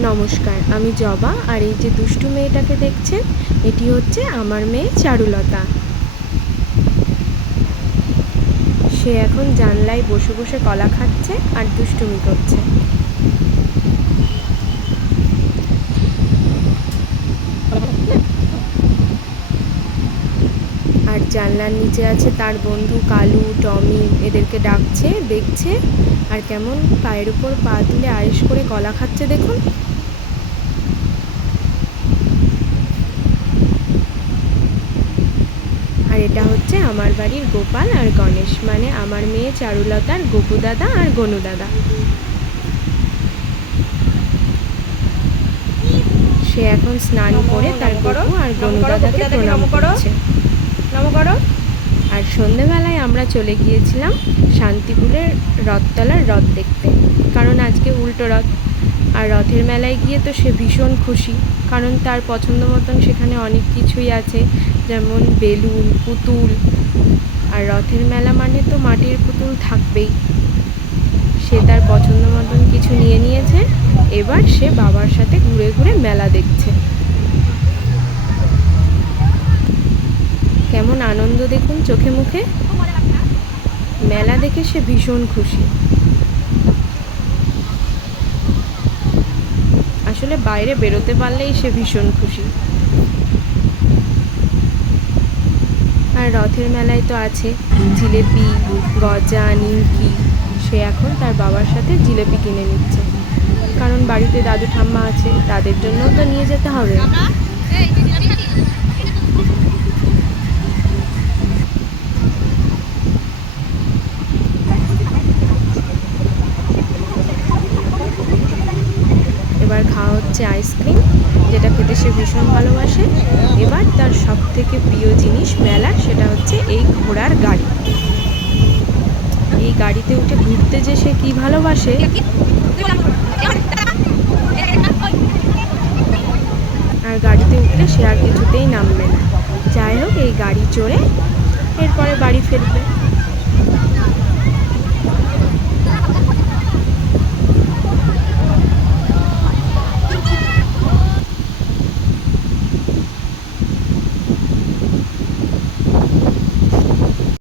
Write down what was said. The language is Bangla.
নমস্কার, আমি জবা। আর এই যে দুষ্টু মেয়েটাকে দেখছেন, এটি হচ্ছে আমার মেয়ে চারুলতা। সে এখন জানলায় বসে বসে কলা খাচ্ছে আর দুষ্টুমি করছে। আর জানলার নিচে আছে তার বন্ধু কালু, টমি, এদেরকে ডাকছে, দেখছে আর কেমন পায়ের উপর পা তুলে আয়েশ করে কলা খাচ্ছে দেখুন। আর এটা হচ্ছে আমার বাড়ির গোপাল আর গণেশ, মানে আমার মেয়ে চারুলতার গোপু দাদা আর গনু দাদা। সে এখন স্নান করে তার গোপু আর গনু দাদাকে প্রণাম করছে। আর সন্ধেবেলায় আমরা চলে গিয়েছিলাম শান্তিপুরের রথতলার রথ দেখতে, কারণ আজকে উল্টো রথ। আর রথের মেলায় গিয়ে তো সে ভীষণ খুশি, কারণ তার পছন্দ মতন সেখানে অনেক কিছুই আছে, যেমন বেলুন, পুতুল। আর রথের মেলা মানে তো মাটির পুতুল থাকবেই। সে তার পছন্দ মতন কিছু নিয়ে নিয়েছে। এবার সে বাবার সাথে ঘুরে ঘুরে মেলা দেখছে। কেমন আনন্দ দেখুন চোখে মুখে। মেলা দেখে সে ভীষণ খুশি। আসলে বাইরে বেরোতে পারলেই সে ভীষণ খুশি। আর রথের মেলায় তো আছে জিলেপি, গজা, নিমকি। সে এখন তার বাবার সাথে জিলেপি কিনে নিচ্ছে, কারণ বাড়িতে দাদু ঠাম্মা আছে, তাদের জন্যও তো নিয়ে যেতে হবে। এবার খাওয়া হচ্ছে আইসক্রিম, যেটা খেতে সে ভীষণ ভালোবাসে। এবার তার সব থেকে প্রিয় জিনিস মেলার, সেটা হচ্ছে এই ঘোড়ার গাড়ি। এই গাড়িতে উঠে ঘুরতে যে সে কি ভালোবাসে। আর গাড়িতে উঠলে সে আর কিছুতেই নামবে না। যাই হোক, এই গাড়ি চড়ে এরপরে বাড়ি ফিরবে।